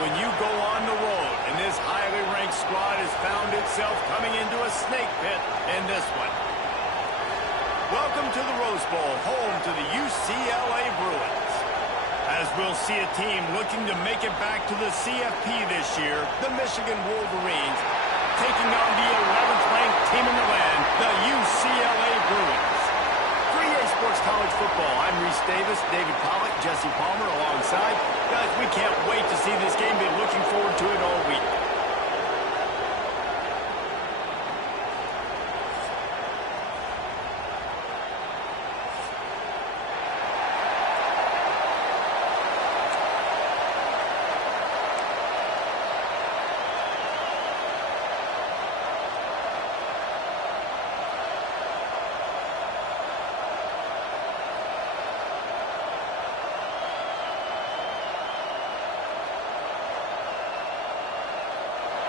when you go on the road, and this highly ranked squad has found itself coming into a snake pit in this one. Welcome to the Rose Bowl, home to the UCLA Bruins. As we'll see a team looking to make it back to the CFP this year, the Michigan Wolverines, taking on the 11th ranked team in the land, the UCLA Bruins. For EA Sports College Football, I'm Reese Davis, David Pollack, Jesse Palmer alongside. Guys, we can't wait to see this game. Been looking forward to it all week.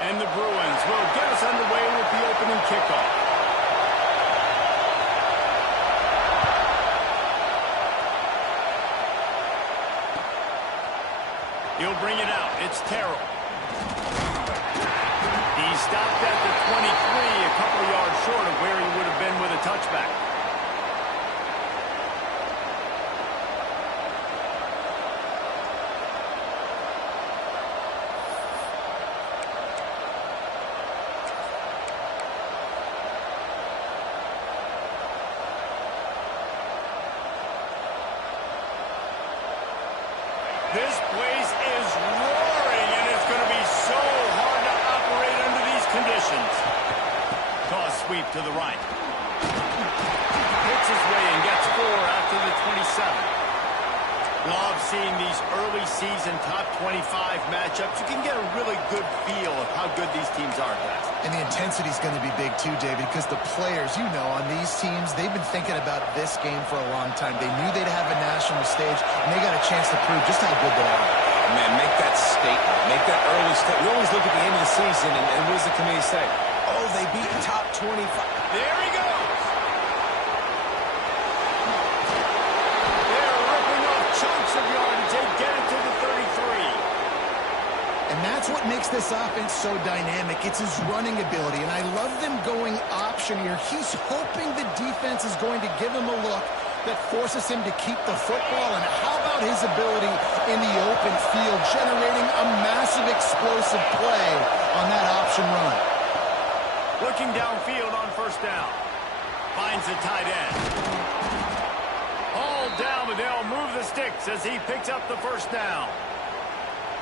And the Bruins will get us underway with the opening kickoff. He'll bring it out. It's Terrell. He stopped at the 23, a couple of yards short of where he would have been with a touchback. This place is roaring, and it's going to be so hard to operate under these conditions. Toss sweep to the right. Picks his way and gets 4 after the 27. Love seeing these early season top 25 matchups. You can get a really good feel of how good these teams are, guys. And the intensity is going to be big too, David, because the players, you know, on these teams, they've been thinking about this game for a long time. They knew they'd have a national stage, and they got a chance to prove just how good they are. Man, make that statement. Make that early statement. We always look at the end of the season, and what does the committee say? Oh, they beat top 25. There he goes. They're ripping off chunks of yardage. They get it to the 33. And that's what makes this offense so dynamic. It's his running ability, and I love them going option here. He's hoping the defense is going to give him a look that forces him to keep the football. And how about his ability in the open field, generating a massive explosive play on that option run? Looking downfield on first down. Finds the tight end. Hauled down, but they'll move the sticks as he picks up the first down.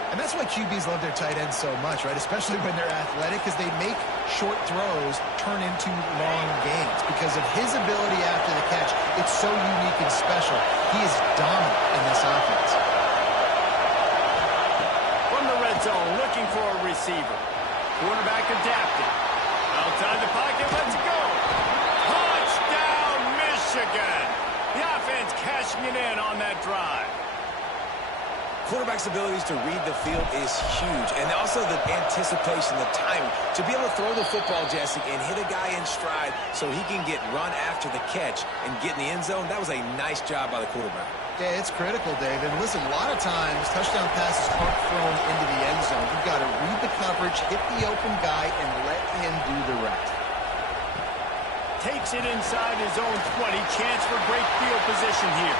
And that's why QBs love their tight ends so much, right? Especially when they're athletic, because they make short throws turn into long gains. Because of his ability after the catch, it's so unique and special. He is dominant in this offense. From the red zone, looking for a receiver. Quarterback adapted. Outside the pocket, let's go. Touchdown, Michigan. The offense cashing it in on that drive. Quarterback's abilities to read the field is huge, and also the anticipation, the timing. To be able to throw the football, Jesse, and hit a guy in stride so he can get run after the catch and get in the end zone, that was a nice job by the quarterback. Yeah, it's critical, David. Listen, a lot of times, touchdown passes aren't thrown into the end zone. You've got to read the coverage, hit the open guy, and let him do the rest. Takes it inside his own 20. Chance for great field position here.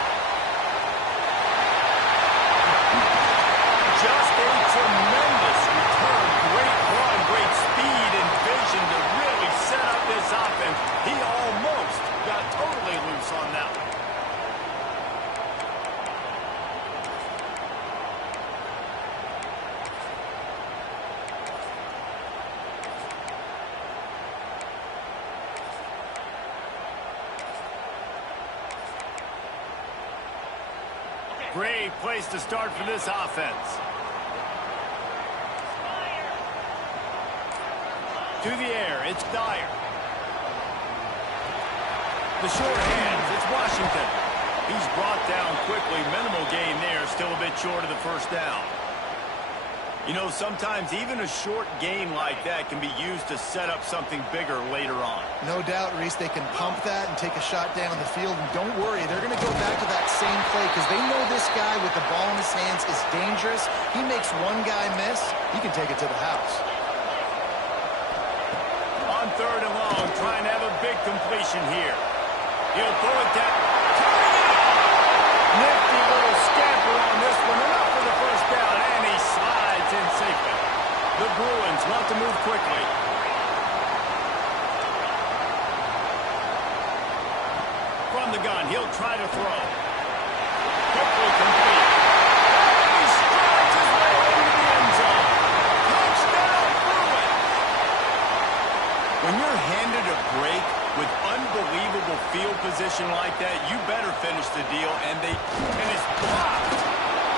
Just a tremendous return. Great run, great speed and vision to really set up this offense. He almost got totally loose on that one. Great place to start for this offense. To the air, it's Dyer. The short hands, it's Washington. He's brought down quickly. Minimal gain there, still a bit short of the first down. You know, sometimes even a short gain like that can be used to set up something bigger later on. No doubt, Reese, they can pump that and take a shot down the field. And don't worry, they're going to go back to that same play because they know this guy with the ball in his hands is dangerous. He makes one guy miss, he can take it to the house. On 3rd and long, trying to have a big completion here. He'll pull it down. Nifty little scamper on this one. Enough for the first down, and he slides in safely. The Bruins want to move quickly. From the gun, he'll try to throw. Quickly complete. He strides his way into the end zone. Touchdown, Bruins! When you're handed a break with unbelievable field position like that, you better finish the deal, and it's blocked.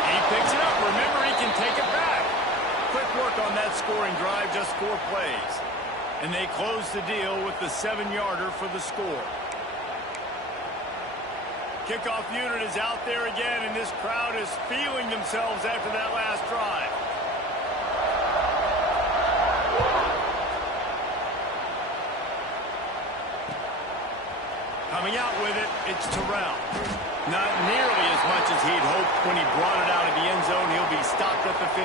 He picks it up. Remember, he can take it back. Quick work on that scoring drive, just 4 plays. And they close the deal with the 7-yarder for the score. Kickoff unit is out there again, and this crowd is feeling themselves after that last drive. Coming out with it, it's Terrell. Not nearly as much as he'd hoped when he brought it out of the end zone. He'll be stopped at the 15.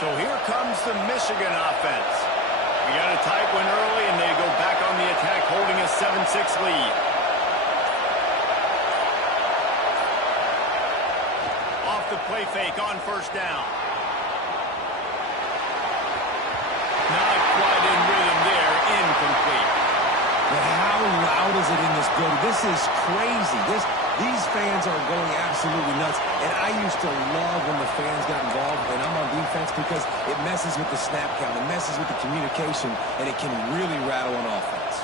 So here comes the Michigan offense. We got a tight one early, and they go back on the attack, holding a 7-6 lead. The play fake on 1st down. Not quite in rhythm there. Incomplete. But how loud is it in this building? This is crazy. These fans are going absolutely nuts. And I used to love when the fans got involved when I'm on defense because it messes with the snap count. It messes with the communication, and it can really rattle an offense.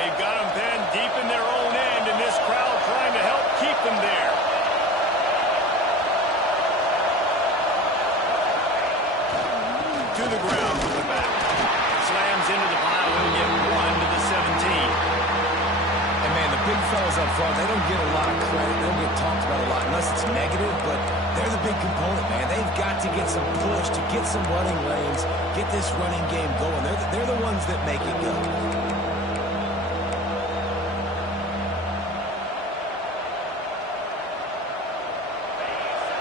They've got them pinned deep in their own end, and this crowd trying to help keep them there. To the ground with the back. Slams into the pile and get 1 to the 17. And, man, the big fellas up front, they don't get a lot of credit. They don't get talked about a lot unless it's negative, but they're the big component, man. They've got to get some push, to get some running lanes, get this running game going. They're the ones that make it go.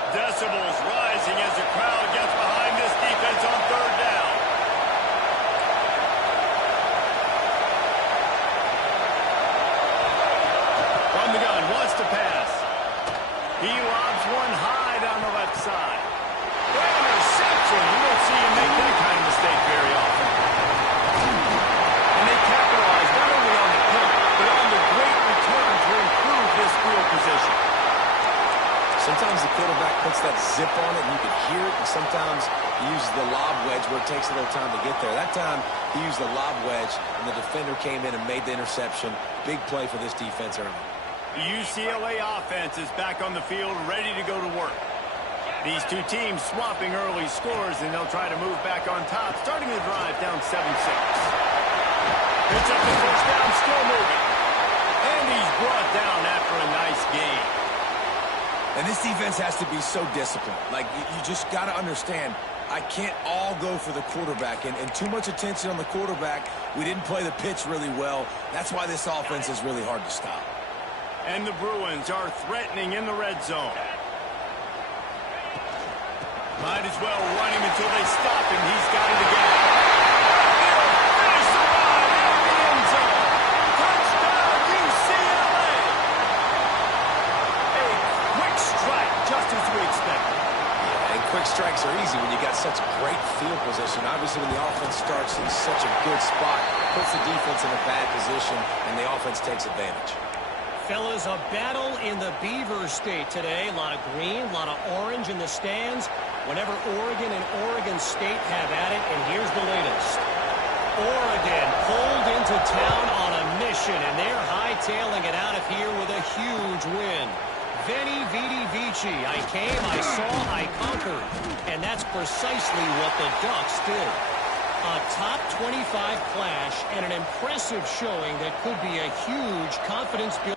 Decibels rising as the crowd gets behind this defense on 3rd down. From the gun, wants to pass. He lobs one high down the left side. Interception. You don't see him make that kind of mistake very often. And they capitalize not only on the pick, but on the great return to improve this field position. Sometimes the quarterback puts that zip on it and you can hear it, and sometimes he uses the lob wedge where it takes a little time to get there. That time he used the lob wedge and the defender came in and made the interception. Big play for this defense early. The UCLA offense is back on the field, ready to go to work. These two teams swapping early scores, and they'll try to move back on top, starting the drive down 7-6. It's up to 1st down, still moving. And he's brought down after a nice game. And this defense has to be so disciplined. Like, you just got to understand, I can't all go for the quarterback. And too much attention on the quarterback. We didn't play the pitch really well. That's why this offense is really hard to stop. And the Bruins are threatening in the red zone. Might as well run him until they stop him. He's got it again. He'll finish the ride into the end zone. Touchdown, UCLA! A quick strike, just as we expected. Yeah, and quick strikes are easy when you got such great field position. Obviously, when the offense starts in such a good spot, puts the defense in a bad position, and the offense takes advantage. Fellas, a battle in the Beaver State today. A lot of green, a lot of orange in the stands. Whenever Oregon and Oregon State have at it, and here's the latest. Oregon pulled into town on a mission, and they're high hightailing it out of here with a huge win. Veni, vidi, vici. I came, I saw, I conquered. And that's precisely what the Ducks did. A top 25 clash and an impressive showing that could be a huge confidence builder.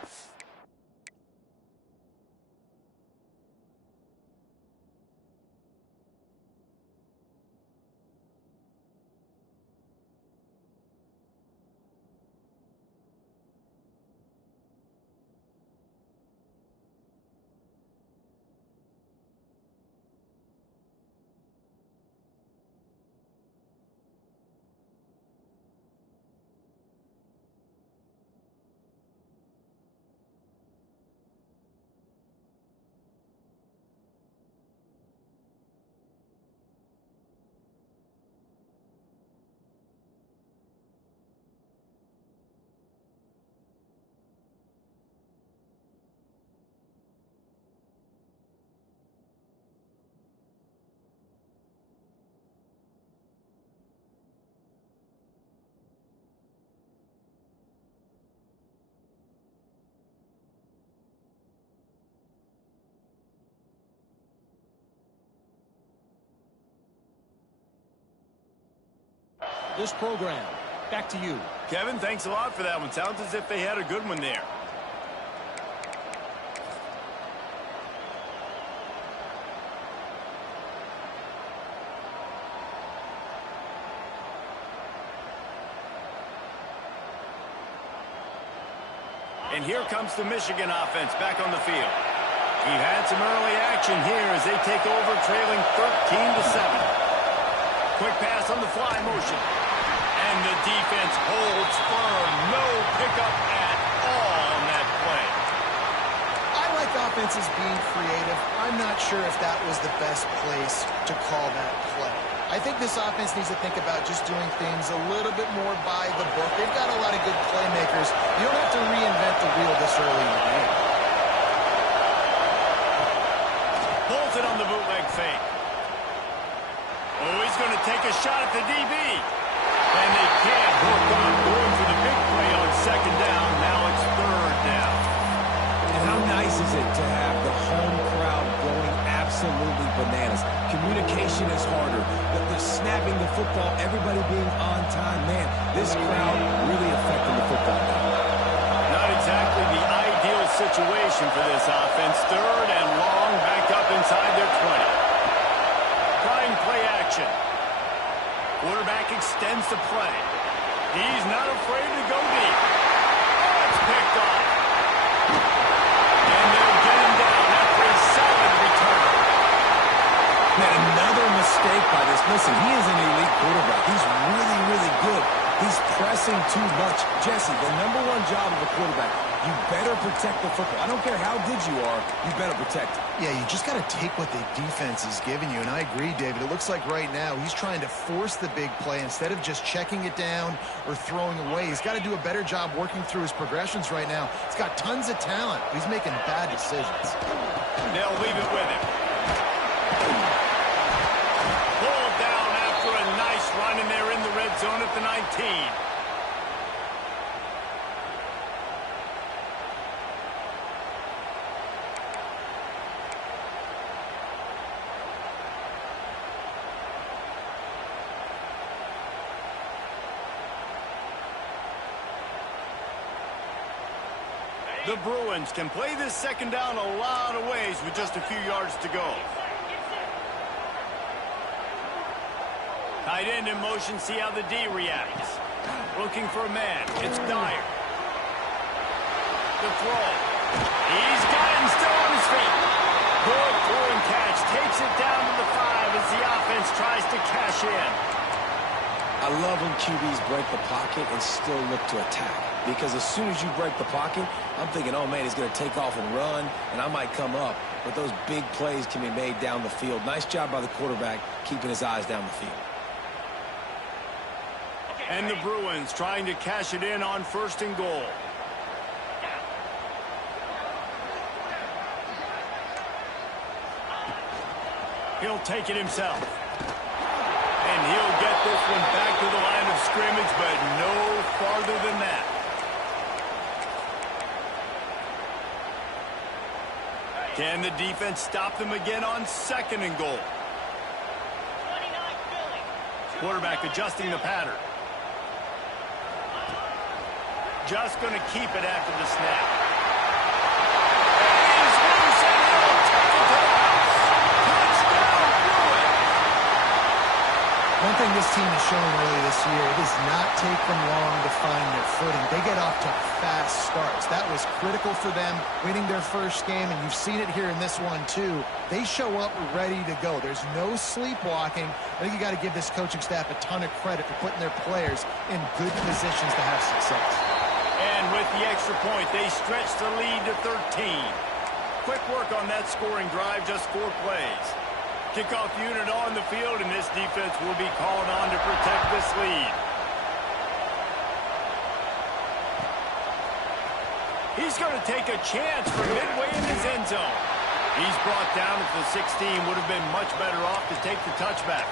This program, back to you. Kevin, thanks a lot for that one. Sounds as if they had a good one there. And here comes the Michigan offense back on the field. We've had some early action here as they take over trailing 13-7. Quick pass on the fly motion. And the defense holds firm. No pickup at all on that play. I like offenses being creative. I'm not sure if that was the best place to call that play. I think this offense needs to think about just doing things a little bit more by the book. They've got a lot of good playmakers. You don't have to reinvent the wheel this early in the game. Bolted on the bootleg fake. Oh, he's going to take a shot at the DB. And they can't hook on going for the big play on second down. Now it's third down. And how nice is it to have the home crowd going absolutely bananas? Communication is harder. The snapping the football, everybody being on time. Man, this crowd really affecting the football game. Not exactly the ideal situation for this offense. Third and long, back up inside their 20. Trying play action. Quarterback extends the play. He's not afraid to go deep. Oh, it's picked off. And they'll get him down after a solid return. Man, another mistake by this. Listen, he is an elite quarterback. He's really, really good. He's pressing too much. Jesse, the #1 job of a quarterback, you better protect the football. I don't care how good you are, you better protect it. Yeah, you just got to take what the defense is giving you. And I agree, David. It looks like right now he's trying to force the big play instead of just checking it down or throwing away. He's got to do a better job working through his progressions right now. He's got tons of talent. He's making bad decisions. They'll leave it with him. Pulled down after a nice run, and they're in the red zone at the 19. The Bruins can play this second down a lot of ways with just a few yards to go. Tight end in motion, see how the D reacts. Looking for a man. It's Dyer. The throw. He's got him still on his feet. Good throwing catch. Takes it down to the 5 as the offense tries to cash in. I love when QBs break the pocket and still look to attack. Because as soon as you break the pocket, I'm thinking, oh, man, he's going to take off and run, and I might come up. But those big plays can be made down the field. Nice job by the quarterback keeping his eyes down the field. And the Bruins trying to cash it in on 1st and goal. He'll take it himself. And he'll get this one back to the line of scrimmage, but no farther than that. Can the defense stop them again on 2nd and goal? Quarterback adjusting the pattern. Just going to keep it after the snap. He's loose and he'll take it to the house. Touchdown, Bruins! One thing this team has shown early this year, it does not take them long to find their footing. They get off to fast starts. That was critical for them winning their first game, and you've seen it here in this one too. They show up ready to go. There's no sleepwalking. I think you got to give this coaching staff a ton of credit for putting their players in good positions to have success. And with the extra point, they stretch the lead to 13. Quick work on that scoring drive, just 4 plays. Kickoff unit on the field, and this defense will be called on to protect this lead. He's going to take a chance from midway in his end zone. He's brought down at the 16. Would have been much better off to take the touchback.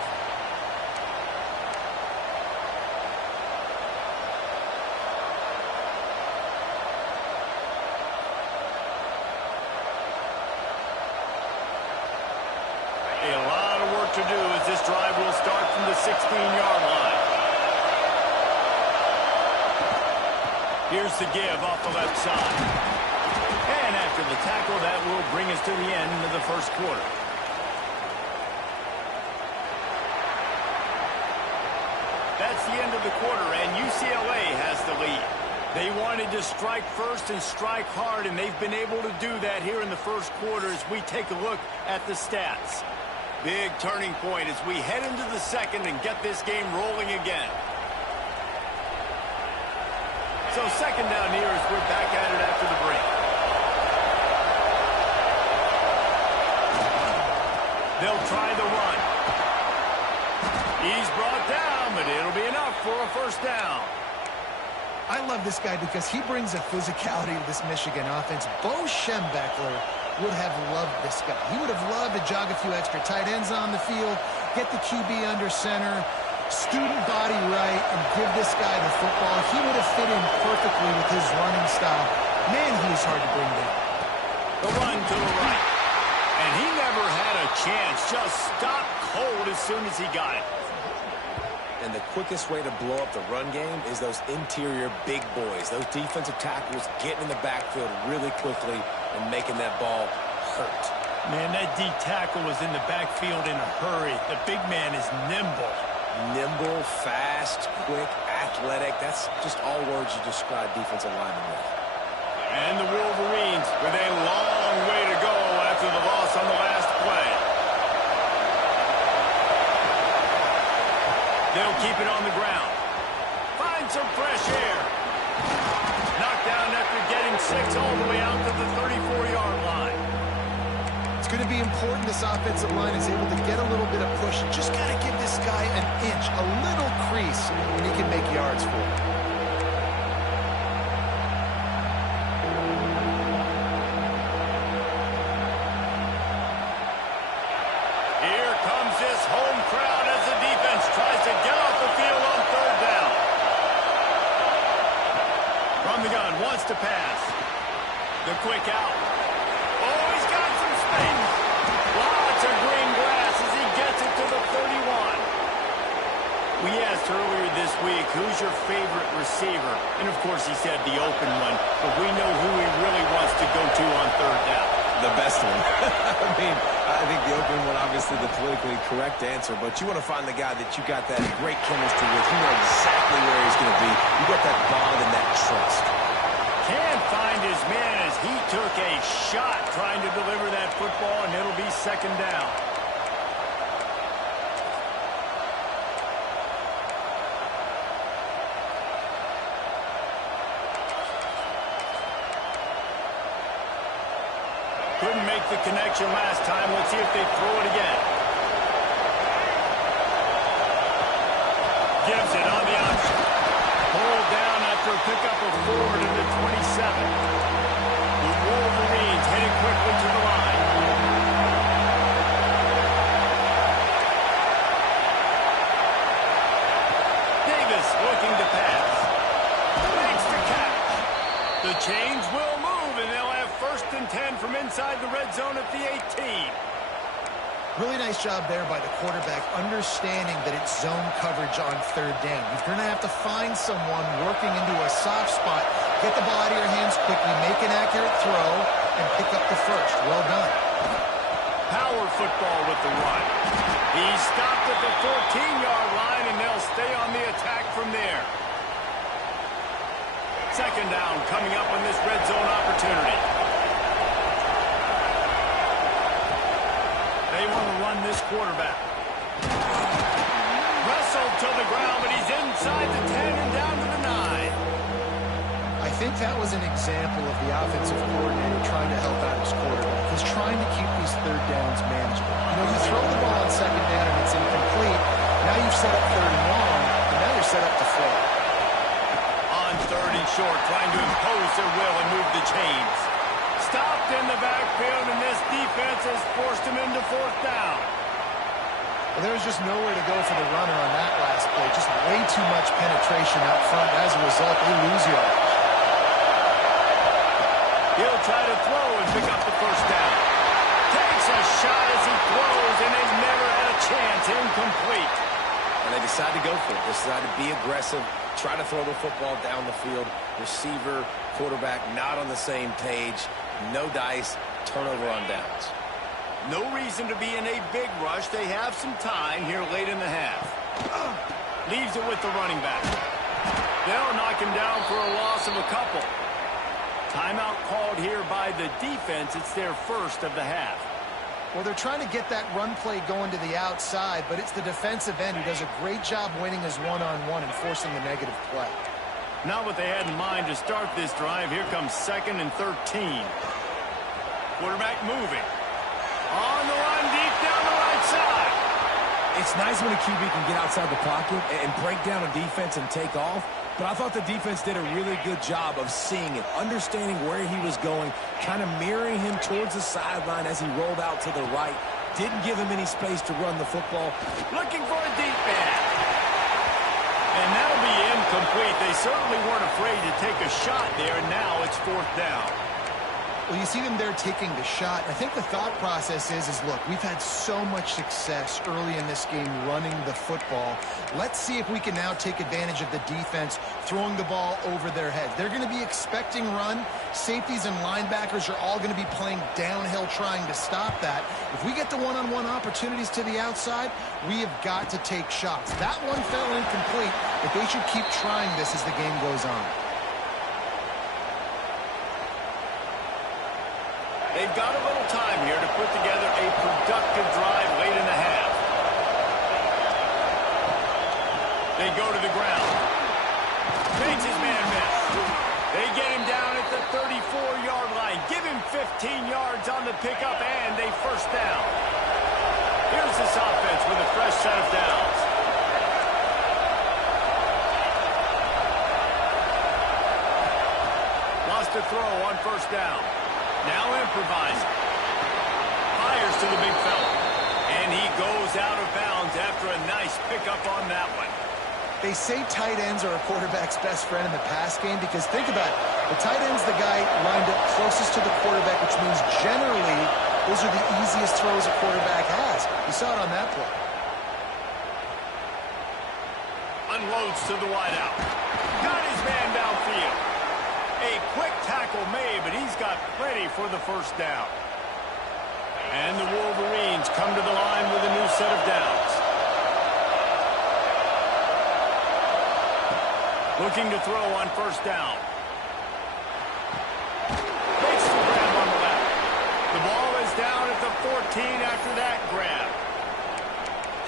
A lot of work to do as this drive will start from the 16-yard line. Here's the give off the left side. And after the tackle, that will bring us to the end of the first quarter. That's the end of the quarter, and UCLA has the lead. They wanted to strike first and strike hard, and they've been able to do that here in the first quarter as we take a look at the stats. Big turning point as we head into the second and get this game rolling again. So 2nd down here as we're back at it after the break. They'll try the run. He's brought down, but it'll be enough for a first down. I love this guy because he brings a physicality to this Michigan offense. Bo Schembechler would have loved this guy. He would have loved to jog a few extra tight ends on the field, get the QB under center, student body right, and give this guy the football. He would have fit in perfectly with his running style. Man, he was hard to bring down. The run to the right. And he never had a chance. Just stopped cold as soon as he got it. And the quickest way to blow up the run game is those interior big boys. Those defensive tackles getting in the backfield really quickly and making that ball hurt. Man, that D tackle was in the backfield in a hurry. The big man is nimble. Nimble, fast, quick, athletic. That's just all words you describe defensive linemen with. And the Wolverines with a long way to go after the loss on the last play. They'll keep it on the ground. Find some fresh air. Knocked down after getting 6 all the way out to the 34-yard line. It's going to be important this offensive line is able to get a little bit of push. Just got to give this guy an inch, a little crease, and he can make yards for it. Here comes this home crowd as the defense tries to get off the field on 3rd down. From the gun, wants to pass. The quick out. Oh, he's got some space. Lots of green grass as he gets it to the 31. We asked earlier this week, who's your favorite receiver? And, of course, he said the open one. But we know who he really wants to go to on 3rd down. The best one. I think the open one, obviously the politically correct answer, but you want to find the guy that you got that great chemistry with. You know exactly where he's going to be. You got that bond and that trust. Can't find his man as he took a shot trying to deliver that football, and it'll be 2nd down. Couldn't make the connection last time. Let's see if they throw it again. Gives it on the option. Pulled down after a pickup of 4 to the 27. The Wolverines headed quickly to the line. Davis looking to pass. Makes the catch. The chains will move, and they'll have 1st 1st and 10 from inside the red zone at the 18. Really nice job there by the quarterback, understanding that it's zone coverage on 3rd down. You're going to have to find someone working into a soft spot, get the ball out of your hands quickly, make an accurate throw, and pick up the 1st. Well done. Power football with the run. He's stopped at the 14-yard line, and they'll stay on the attack from there. 2nd down coming up on this red zone opportunity. They want to run this quarterback. Wrestled to the ground, but he's inside the 10 and down to the 9. I think that was an example of the offensive coordinator trying to help out his quarterback. He's trying to keep these 3rd downs manageable. You know, you throw the ball on 2nd down and it's incomplete. Now you've set up 3rd and long, and now you're set up to fail. On 3rd and short, trying to impose their will and move the chains. Stopped in the backfield, and this defense has forced him into 4th down. Well, there was just nowhere to go for the runner on that last play. Just way too much penetration out front. As a result, they lose yardage. He'll try to throw and pick up the 1st down. Takes a shot as he throws, and they never had a chance. Incomplete. And they decide to go for it. They decide to be aggressive, try to throw the football down the field. Receiver, quarterback not on the same page. No dice, turnover on downs. No reason to be in a big rush. They have some time here late in the half. Leaves it with the running back. They'll knock him down for a loss of a couple. Timeout called here by the defense. It's their 1st of the half. Well, they're trying to get that run play going to the outside, but it's the defensive end who does a great job winning his one-on-one and forcing the negative play. Not what they had in mind to start this drive. Here comes 2nd and 13. Quarterback moving. On the run, deep down the right side. It's nice when a QB can get outside the pocket and break down a defense and take off, but I thought the defense did a really good job of seeing it, understanding where he was going, kind of mirroring him towards the sideline as he rolled out to the right. Didn't give him any space to run the football. Looking for a deep ball. And that'll be incomplete. They certainly weren't afraid to take a shot there, and now it's 4th down. Well, you see them there taking the shot. I think the thought process is look, we've had so much success early in this game running the football. Let's see if we can now take advantage of the defense throwing the ball over their head. They're going to be expecting run. Safeties and linebackers are all going to be playing downhill trying to stop that. If we get the one-on-one opportunities to the outside, we have got to take shots. That one fell incomplete, but they should keep trying this as the game goes on. They've got a little time here to put together a productive drive late in the half. They go to the ground. Makes his man miss. They get him down at the 34-yard line. Give him 15 yards on the pickup and a 1st down. Here's this offense with a fresh set of downs. Lost a throw on 1st down. Now improvising. Fires to the big fella. And he goes out of bounds after a nice pickup on that one. They say tight ends are a quarterback's best friend in the pass game because think about it. The tight end's the guy lined up closest to the quarterback, which means generally those are the easiest throws a quarterback has. You saw it on that play. Unloads to the wideout. Got his man downfield. A quick tackle made, but he's got plenty for the 1st down. And the Wolverines come to the line with a new set of downs. Looking to throw on 1st down. Makes the grab on the left. The ball is down at the 14 after that grab.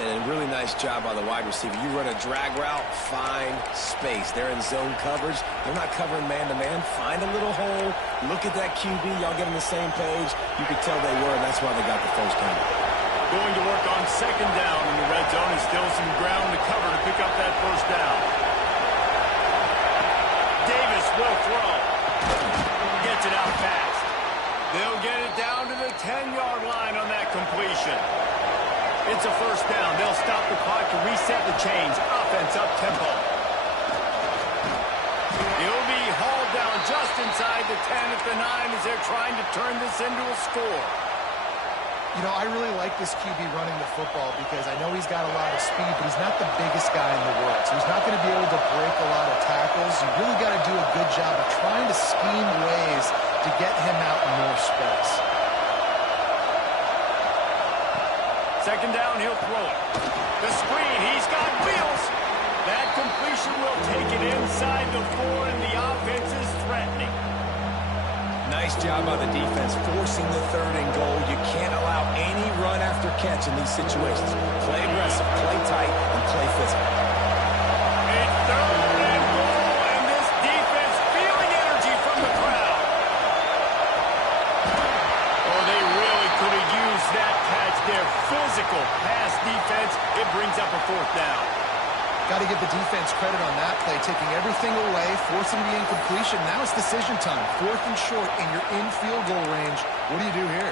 And a really nice job by the wide receiver. You run a drag route, find space. They're in zone coverage. They're not covering man-to-man. Find a little hole. Look at that QB. Y'all get on the same page. You could tell they were, and that's why they got the 1st down. Going to work on 2nd down in the red zone. And still some ground to cover to pick up that 1st down. Davis will throw. Gets it out fast. They'll get it down to the 10-yard line on that completion. It's a 1st down. They'll stop the clock to reset the chains. Offense up tempo. He'll be hauled down just inside the 10 at the 9 as they're trying to turn this into a score. You know, I really like this QB running the football because I know he's got a lot of speed, but he's not the biggest guy in the world. So he's not going to be able to break a lot of tackles. You really got to do a good job of trying to scheme ways to get him out in more space. Second down, he'll throw it. The screen, he's got wheels. That completion will take it inside the 4, and the offense is threatening. Nice job by the defense forcing the 3rd and goal. You can't allow any run after catch in these situations. Play aggressive, play tight, and play physical. It's 3rd and goal, and this defense feeling energy from the crowd. Oh, they really could have used that catch there. Physical pass defense. It brings up a 4th down. Got to give the defense credit on that play, taking everything away, forcing the incompletion. Now it's decision time. 4th and short, and you're in field goal range. What do you do here?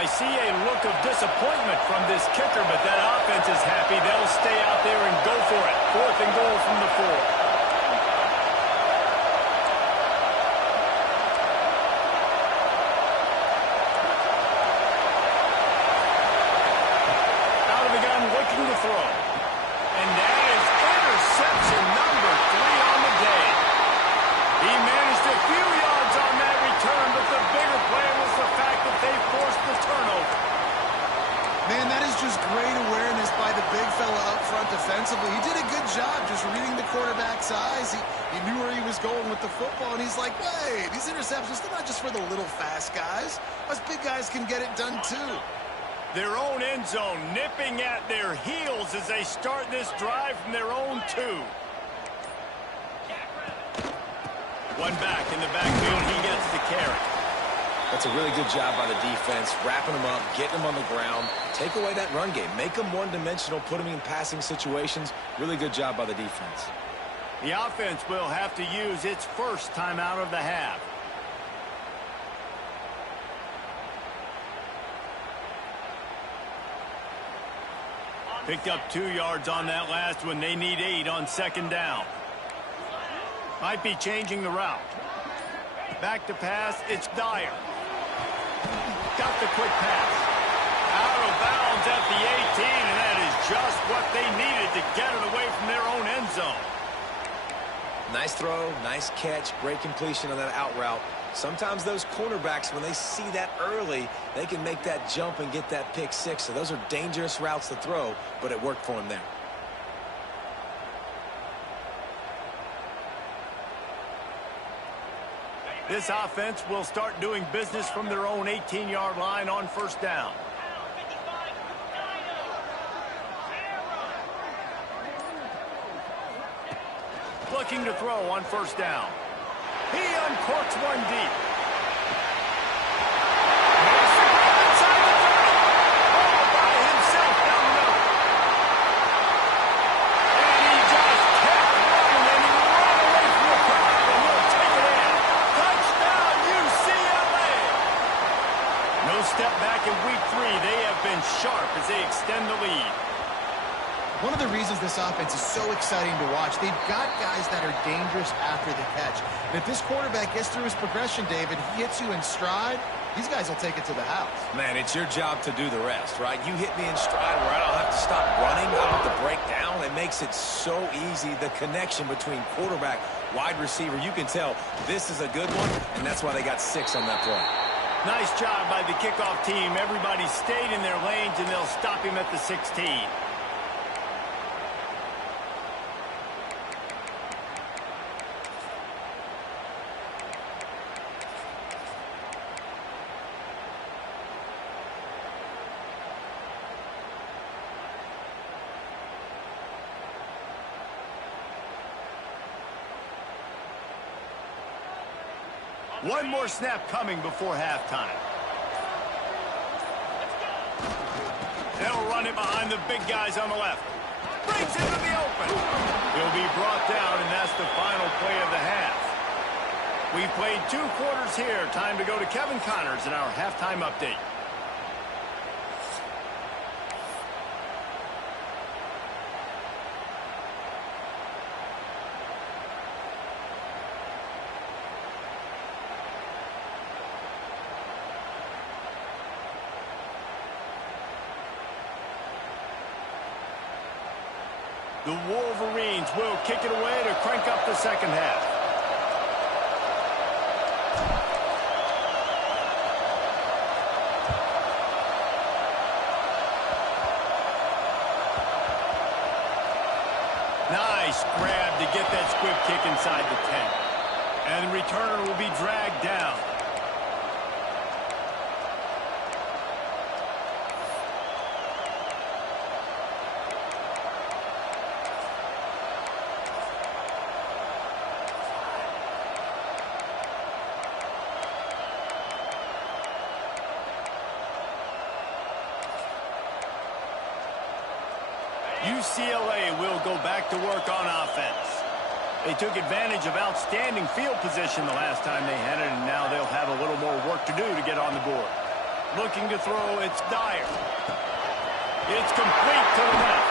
I see a look of disappointment from this kicker, but that offense is happy. They'll stay out there and go for it. 4th and goal from the 4. Looking to throw. And that is interception number 3 on the day. He managed a few yards on that return, but the bigger play was the fact that they forced the turnover. Man, that is just great awareness by the big fella up front defensively. He did a good job just reading the quarterback's eyes. He knew where he was going with the football, and he's like, wait, these interceptions, they're not just for the little fast guys. Us big guys can get it done too. Their own end zone nipping at their heels as they start this drive from their own 2. One back in the backfield. He gets the carry. That's a really good job by the defense, wrapping them up, getting them on the ground. Take away that run game. Make them one-dimensional, put them in passing situations. Really good job by the defense. The offense will have to use its first timeout of the half. Picked up 2 yards on that last one. They need 8 on 2nd down. Might be changing the route. Back to pass. It's Dyer. Got the quick pass. Out of bounds at the 18, and that is just what they needed to get it away from their own end zone. Nice throw, nice catch, great completion on that out route. Sometimes those cornerbacks, when they see that early, they can make that jump and get that pick 6. So those are dangerous routes to throw, but it worked for him there. This offense will start doing business from their own 18-yard line on 1st down. Looking to throw on 1st down. He uncorks one deep. Makes the grab inside the 30. All by himself down the middle. And he just kept running, and he ran away from the crowd, and he'll take it in. Touchdown, UCLA! No step back in week 3. They have been sharp as they extend the lead. One of the reasons this offense is so exciting to watch, they've got guys that are dangerous after the catch. And if this quarterback gets through his progression, David, he hits you in stride, these guys will take it to the house. Man, it's your job to do the rest, right? You hit me in stride where I don't have to stop running, I don't have to break down. It makes it so easy, the connection between quarterback, wide receiver. You can tell this is a good one, and that's why they got 6 on that play. Nice job by the kickoff team. Everybody stayed in their lanes, and they'll stop him at the 16. One more snap coming before halftime. They'll run it behind the big guys on the left. Breaks into the open. He'll be brought down, and that's the final play of the half. We've played 2 quarters here. Time to go to Kevin Connors in our halftime update. The Wolverines will kick it away to crank up the second half. Nice grab to get that squib kick inside the 10. And the returner will be dragged down. UCLA will go back to work on offense. They took advantage of outstanding field position the last time they had it, and now they'll have a little more work to do to get on the board. Looking to throw, it's Dyer. It's complete to the left.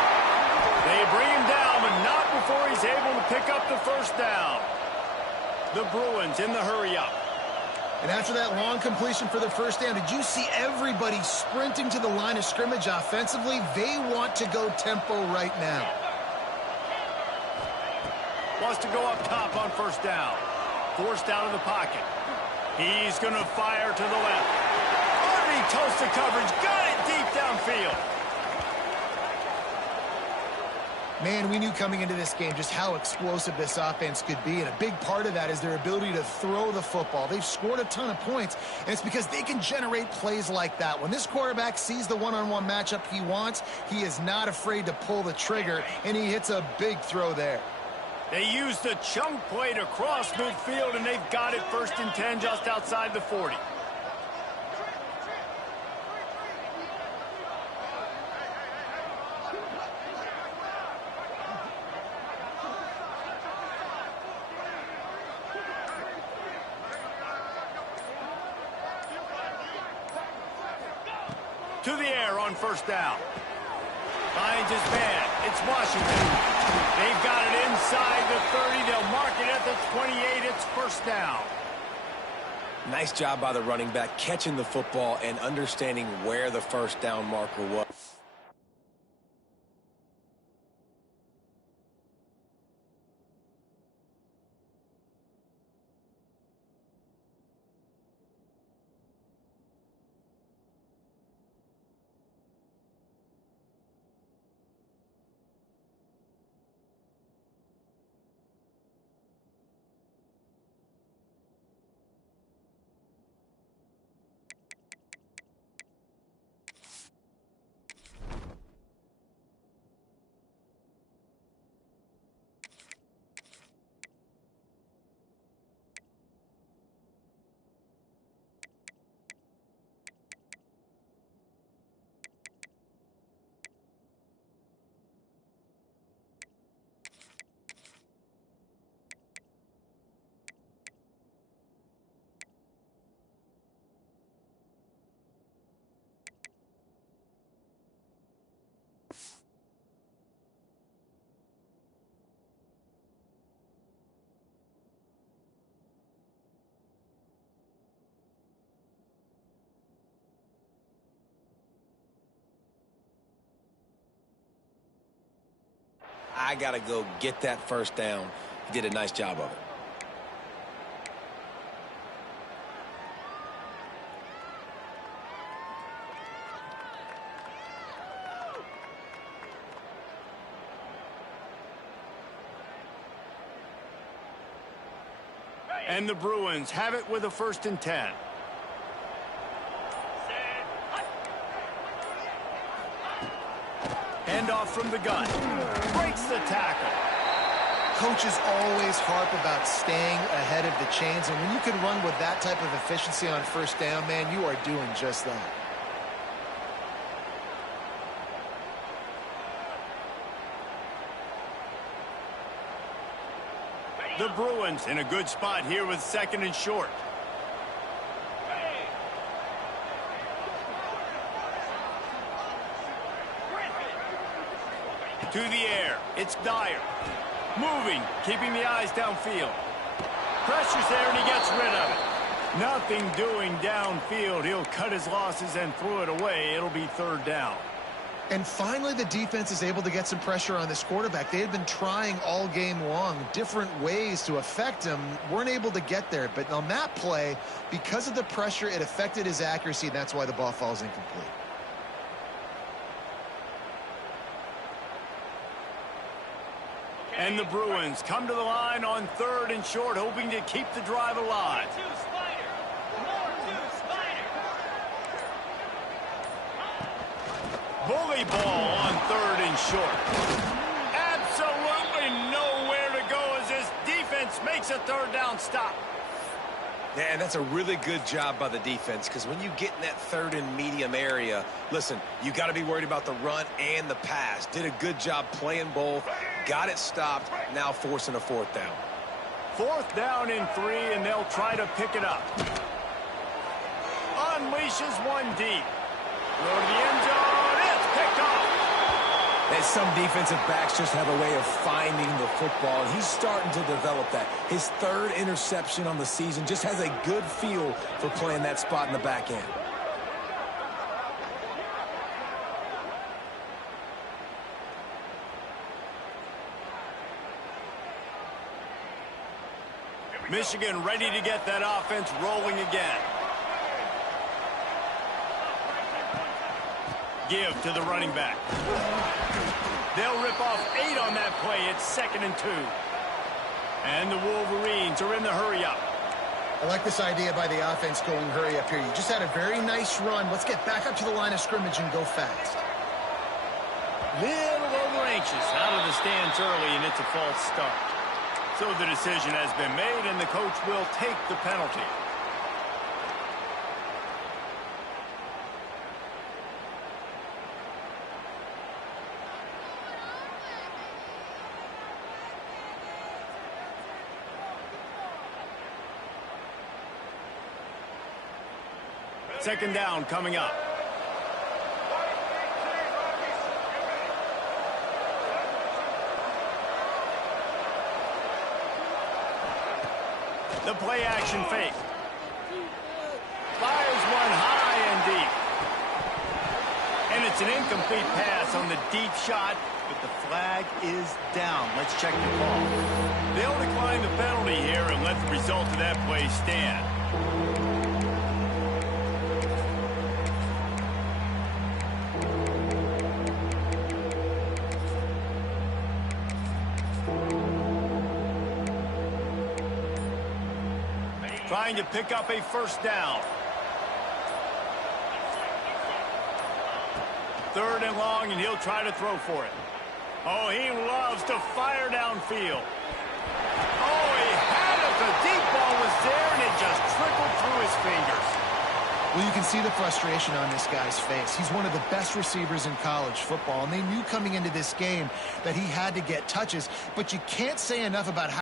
They bring him down, but not before he's able to pick up the first down. The Bruins in the hurry-up. And after that long completion for the first down, did you see everybody sprinting to the line of scrimmage offensively? They want to go tempo right now. Wants to go up top on first down. Forced out of the pocket. He's going to fire to the left. Already toasted coverage. Got it deep downfield. Man, we knew coming into this game just how explosive this offense could be, and a big part of that is their ability to throw the football. They've scored a ton of points, and it's because they can generate plays like that. When this quarterback sees the one-on-one matchup he wants, he is not afraid to pull the trigger, and he hits a big throw there. They use the chunk play to cross midfield, and they've got it 1st and 10 just outside the 40. To the air on first down. Finds his man. It's Washington. They've got it inside the 30. They'll mark it at the 28. It's first down. Nice job by the running back catching the football and understanding where the first down marker was. I got to go get that first down. He did a nice job of it. And the Bruins have it with a 1st and 10. Handoff from the gun. Breaks the tackle. Coaches always harp about staying ahead of the chains, and when you can run with that type of efficiency on first down, man, you are doing just that. The Bruins in a good spot here with 2nd and short. To the air. It's Dyer. Moving, keeping the eyes downfield. Pressure's there, and he gets rid of it. Nothing doing downfield. He'll cut his losses and throw it away. It'll be 3rd down. And finally, the defense is able to get some pressure on this quarterback. They had been trying all game long, different ways to affect him, weren't able to get there. But on that play, because of the pressure, it affected his accuracy, and that's why the ball falls incomplete. And the Bruins come to the line on 3rd and short, hoping to keep the drive alive. Bully ball on 3rd and short. Absolutely nowhere to go as this defense makes a 3rd down stop. Yeah, and that's a really good job by the defense, because when you get in that 3rd and medium area, listen, you got to be worried about the run and the pass. Did a good job playing both, got it stopped, now forcing a 4th down. 4th down and 3, and they'll try to pick it up. Unleashes one deep. Go to the end zone. It's picked off. And some defensive backs just have a way of finding the football. He's starting to develop that. His 3rd interception on the season, just has a good feel for playing that spot in the back end. Michigan ready to get that offense rolling again. Give to the running back. They'll rip off 8 on that play. It's 2nd and 2. And the Wolverines are in the hurry up. I like this idea by the offense going hurry up here. You just had a very nice run. Let's get back up to the line of scrimmage and go fast. Little over anxious out of the stands early, and it's a false start. So the decision has been made, and the coach will take the penalty. Second down coming up. The play action fake. Fires one high and deep. And it's an incomplete pass on the deep shot, but the flag is down. Let's check the call. They'll decline the penalty here and let the result of that play stand. Trying to pick up a 1st down. 3rd and long, and he'll try to throw for it. Oh, he loves to fire downfield. Oh, he had it. The deep ball was there, and it just trickled through his fingers. Well, you can see the frustration on this guy's face. He's one of the best receivers in college football, and they knew coming into this game that he had to get touches, but you can't say enough about how